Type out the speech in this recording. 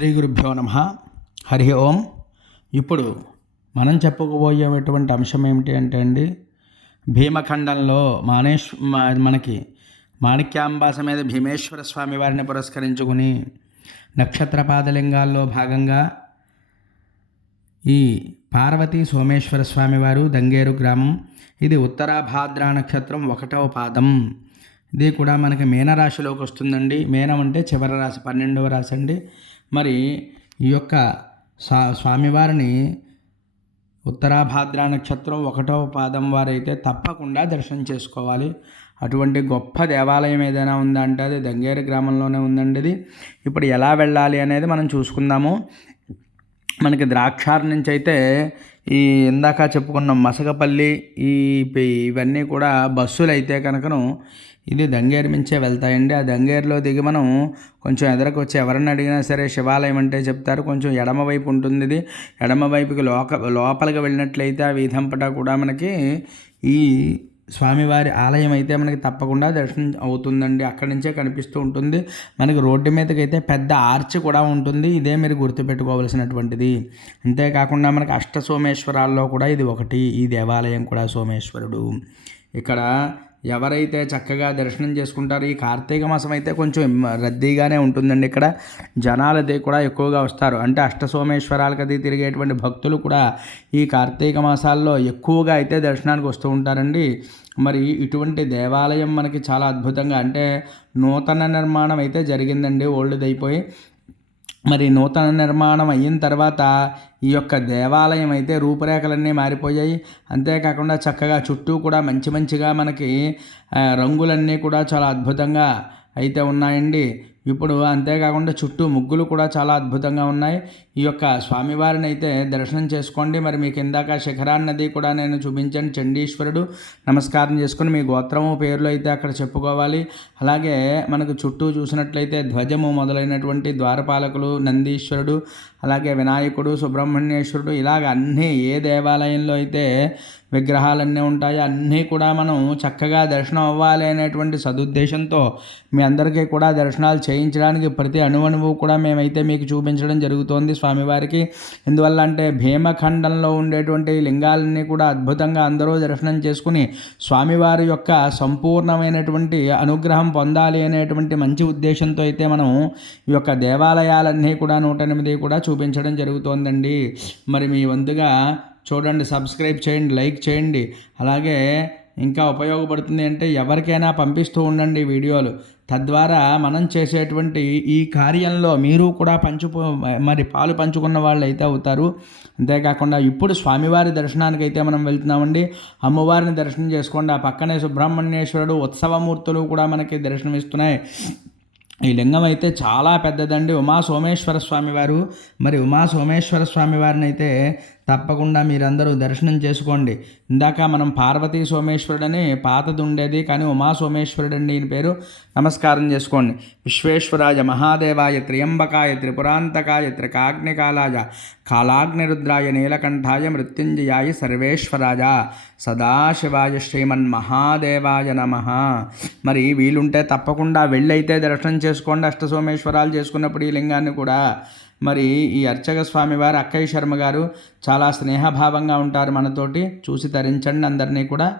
శ్రీ గురుభ్యో నమ. హరి ఓం. ఇప్పుడు మనం చెప్పుకోబోయేటువంటి అంశం ఏమిటి అంటే అండి భీమఖండంలో మానేశ్ మనకి మాణిక్యాంబాస మీద భీమేశ్వర స్వామి వారిని పురస్కరించుకుని నక్షత్ర పాదలింగాల్లో భాగంగా ఈ పార్వతీ సోమేశ్వర స్వామివారు దంగేరు గ్రామం ఇది ఉత్తరాభాద్ర నక్షత్రం ఒకటవ పాదం. ఇది కూడా మనకి మీనరాశిలోకి వస్తుందండి. మీనం అంటే చివరి రాశి పన్నెండవ రాశి అండి. మరి ఈ యొక్క స్వా స్వామివారిని ఉత్తరాభాద్ర నక్షత్రం ఒకటవ పాదం వారైతే తప్పకుండా దర్శనం చేసుకోవాలి. అటువంటి గొప్ప దేవాలయం ఏదైనా ఉందా అంటే అది దంగేరు గ్రామంలోనే ఉందండి ఇది. ఇప్పుడు ఎలా వెళ్ళాలి అనేది మనం చూసుకుందాము. మనకి ద్రాక్షార్ నుంచి అయితే ఈ ఇందాక చెప్పుకున్న మసకపల్లి ఈ ఇవన్నీ కూడా బస్సులు అయితే కనుకను ఇది దంగేరు మించే వెళ్తాయండి. ఆ దంగేరులో దిగి మనం కొంచెం ఎదరకు వచ్చి ఎవరన్నా అడిగినా సరే శివాలయం అంటే చెప్తారు. కొంచెం ఎడమవైపు ఉంటుంది ఇది. ఎడమవైపుకి లోక లోపలికి వెళ్ళినట్లయితే ఆ వీధంపట కూడా మనకి ఈ స్వామివారి ఆలయం అయితే మనకి తప్పకుండా దర్శనం అవుతుందండి. అక్కడి నుంచే కనిపిస్తూ ఉంటుంది. మనకి రోడ్డు మీదకి అయితే పెద్ద ఆర్చ్ కూడా ఉంటుంది. ఇదే మీరు గుర్తుపెట్టుకోవలసినటువంటిది. అంతేకాకుండా మనకి అష్ట సోమేశ్వరాల్లో కూడా ఇది ఒకటి. ఈ దేవాలయం కూడా సోమేశ్వరుడు. ఇక్కడ ఎవరైతే చక్కగా దర్శనం చేసుకుంటారో ఈ కార్తీక మాసం అయితే కొంచెం రద్దీగానే ఉంటుందండి ఇక్కడ. జనాలది కూడా ఎక్కువగా వస్తారు. అంటే అష్టసోమేశ్వరాలకు అది తిరిగేటువంటి భక్తులు కూడా ఈ కార్తీక మాసాల్లో ఎక్కువగా అయితే దర్శనానికి వస్తూ ఉంటారండి. మరి ఇటువంటి దేవాలయం మనకి చాలా అద్భుతంగా అంటే నూతన నిర్మాణం అయితే జరిగిందండి. ఓల్డ్ది అయిపోయి మరి నూతన నిర్మాణం అయిన తర్వాత ఈ యొక్క దేవాలయం అయితే రూపురేఖలన్నీ మారిపోయాయి. అంతేకాకుండా చక్కగా చుట్టూ కూడా మంచి మంచిగా మనకి రంగులన్నీ కూడా చాలా అద్భుతంగా అయితే ఉన్నాయండి. ఇప్పుడు అంతేకాకుండా చుట్టూ ముగ్గులు కూడా చాలా అద్భుతంగా ఉన్నాయి. ఈ యొక్క స్వామివారిని అయితే దర్శనం చేసుకోండి. మరి మీకు ఇందాక శిఖరాన్నది కూడా నేను చూపించాను. చండీశ్వరుడు నమస్కారం చేసుకుని మీ గోత్రము పేర్లు అయితే అక్కడ చెప్పుకోవాలి. అలాగే మనకు చుట్టూ చూసినట్లయితే ధ్వజము మొదలైనటువంటి ద్వారపాలకులు నందీశ్వరుడు అలాగే వినాయకుడు సుబ్రహ్మణ్యేశ్వరుడు ఇలాగ అన్నీ ఏ దేవాలయంలో అయితే విగ్రహాలన్నీ ఉంటాయి అన్నీ కూడా మనం చక్కగా దర్శనం అవ్వాలి అనేటువంటి సదుద్దేశంతో మీ అందరికీ కూడా దర్శనాలు చేయించడానికి ప్రతి అణువణువు కూడా మేమైతే మీకు చూపించడం జరుగుతోంది. స్వామివారికి. ఎందువల్ల అంటే భీమఖండంలో ఉండేటువంటి లింగాలన్నీ కూడా అద్భుతంగా అందరూ దర్శనం చేసుకుని స్వామివారి యొక్క సంపూర్ణమైనటువంటి అనుగ్రహం పొందాలి అనేటువంటి మంచి ఉద్దేశంతో అయితే మనం ఈ యొక్క దేవాలయాలన్నీ కూడా నూట ఎనిమిది కూడా చూపించడం జరుగుతోందండి. మరి మీ వంతుగా చూడండి సబ్స్క్రైబ్ చేయండి లైక్ చేయండి. అలాగే ఇంకా ఉపయోగపడుతుంది అంటే ఎవరికైనా పంపిస్తూ ఉండండి వీడియోలు. తద్వారా మనం చేసేటువంటి ఈ కార్యంలో మీరు కూడా పంచు మరి పాలు పంచుకున్న వాళ్ళు అయితే అవుతారు. అంతేకాకుండా ఇప్పుడు స్వామివారి దర్శనానికి అయితే మనం వెళ్తున్నామండి. అమ్మవారిని దర్శనం చేసుకోండి. ఆ పక్కనే సుబ్రహ్మణ్యేశ్వరుడు ఉత్సవమూర్తులు కూడా మనకి దర్శనమిస్తున్నాయి. ఈ లింగం అయితే చాలా పెద్దదండి. ఉమా సోమేశ్వర స్వామి వారు మరి ఉమా సోమేశ్వర స్వామి వారిని అయితే తప్పకుండా మీరందరూ దర్శనం చేసుకోండి. ఇందాక మనం పార్వతీ సోమేశ్వరుడని పాతది ఉండేది కానీ ఉమా సోమేశ్వరుడండి ఈయన పేరు. నమస్కారం చేసుకోండి. విశ్వేశ్వరాయ మహాదేవాయ త్రియంబకాయ త్రిపురాంతకాయ త్రికాగ్నికాలాయ కాలాగ్నిరుద్రాయ నీలకంఠాయ మృత్యుంజయాయ సర్వేశ్వరాయ సదాశివాయ శ్రీమన్ మహాదేవాయ నమ. మరి వీలుంటే తప్పకుండా వెళ్ళైతే దర్శనం చేసుకోండి అష్టసోమేశ్వరాలు చేసుకున్నప్పుడు ఈ లింగాన్ని కూడా. మరి ఈ అర్చక స్వామి వారు అక్కయ్య శర్మ గారు చాలా స్నేహభావంగా ఉంటారు మనతోటి. చూసి తరించండి అందరినీ కూడా.